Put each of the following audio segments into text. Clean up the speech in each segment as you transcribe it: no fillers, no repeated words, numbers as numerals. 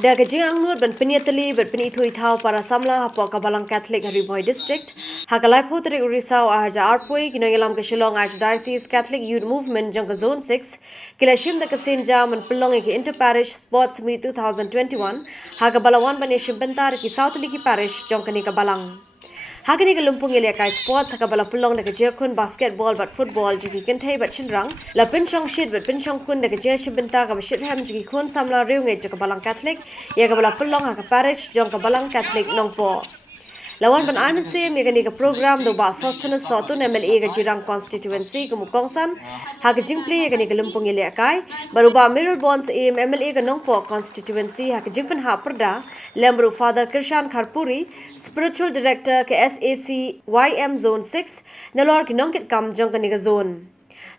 Daga jingangnud ban pyniatylli ban pynithuh ithaw para samla hapoh Balang Catholic Ri Bhoi district. Hagalaipo tarik Risaw arja Ri Bhoi nongialam ke Shillong Archidicese Catholic Youth Movement jong zone 6 kila shim ke sienjam ban Pynlong ke Inter Parish Sport Meet 2021 hagabalawan ban shimbynta Risaw tylli parish jong ke Balang. Hakini ke lumpung ile kai sports hakabala Pynlong de ke kun basketball but football jiki kenthai but chinrang la pinchong shit but pinchong kun de ke shimbynta ka shit ham jiki kun samla riu ngai jaka Balang Catholic ya kabala Pynlong ha parish jong ka Balang Catholic Nongpoh. Lawan ban aiman se megani ka program do ba sosana sotu MLA ka jirang constituency ka mukongsan ha ka jingpli megani ka lumpung ile kai baru ba mirror bonds MLA ka Nongpoh constituency ha ka jingpan ha perda lembru father Kirshan Kharpuri spiritual director ka SAC YM zone 6 nalor ki nongkit kam jong ka ni ka zone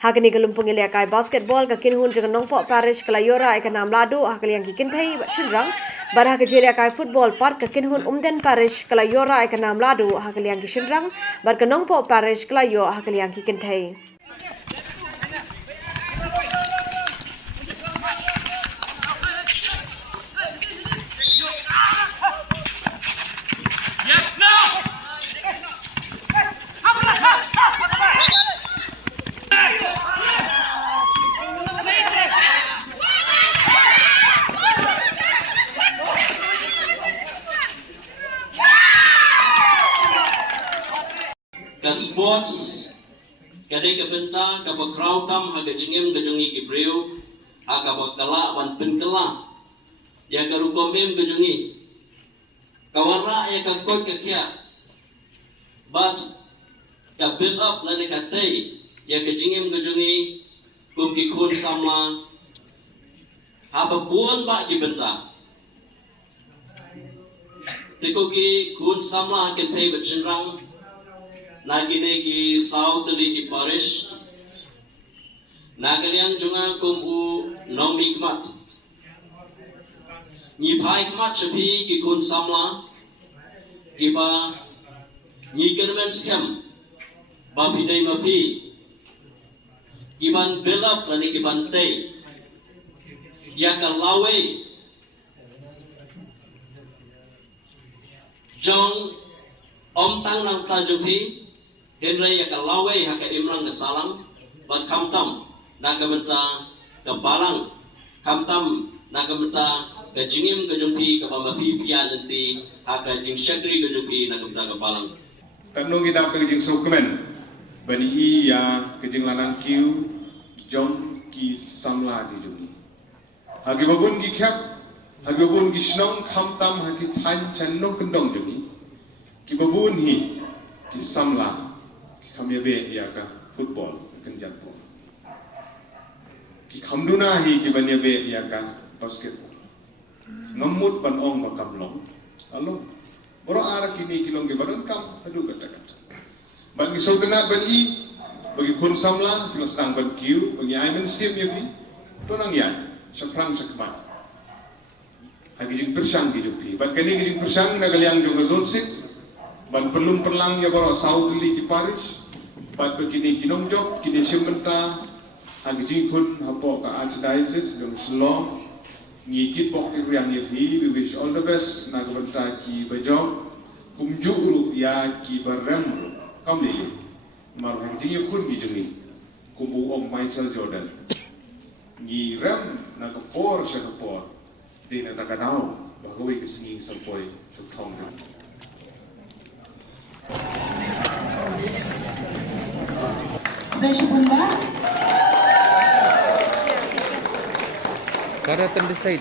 Hakani ka lumpung ile kai basketball ka kinhun jong Nongpoh parish kala yora ka nam ladu hakaliang ki kinthai ba chinrang barha ka jele kai football park ka kinhun umden parish kala yora ka nam ladu hakaliang ki chinrang bar ka Nongpoh parish kala yo hakaliang ki kinthai Ka sports kadai ka benta ka bakraw tam haga jingem ka jongi ki breu aga bakala ban penkala ya ka rukomem ka jongi kawara ya ka koi ka kya but ka build up la ka tai ya ka jingem ka jongi kum ki khon samla haba buon ba ki benta tiko ki khon samla ke tai ba chinrang Nagine ki South Tylli parish Nagaliang junga kumu nomi kmat Ni pai kmat chapi ki kun samla Ki ba Ni kermen scam Ba pidai mapi Ki ban build up lani ki ban tay Ya ka lawe Jong Om tang nang ta juthi Henry ya ka lawe ha ka imlang ka salang bat kamtam na ka benta ka balang kamtam na ka benta ka jingim ka jumpi ka pamapi pia nanti ha ka jing shakri ka jumpi na ka benta ka balang tanong kita ka jing sokmen bani i ya ka jing lanang kiu jong ki samla di jumi hagi babun ki khap hagi babun ki snong kamtam hagi than chan no kendong jumi ki babun hi ki samla kami be ya ka football kenjat po ki khamduna hi ki banya be ya ka basketball ngamut ban ong ba kamlong alo boro ara kini kilong ke badan kam adu kata kata ban ki sodana ban i bagi kun samla ki stang ban kiu bagi aimen sim ya bi to nang ya sakrang sakba hagi jing persang ki jupi ban kani jing persang na galiang jong zone 6 ban pelum perlang ya boro South Tylli ki parish Pat begini kinong job kini shimbynta hagi jingkun hapoh ka Archidicese jong Shillong ngikit pok yang yepi we wish all the best na kabanta ki bajong kumjuru ya ki barem kamli mar hagi jingkun ki jongi kumbu om Michael Jordan ngi rem na kapor sa kapor di na takanaw bagawi kesinging sampoy sa thong Cara terdesain.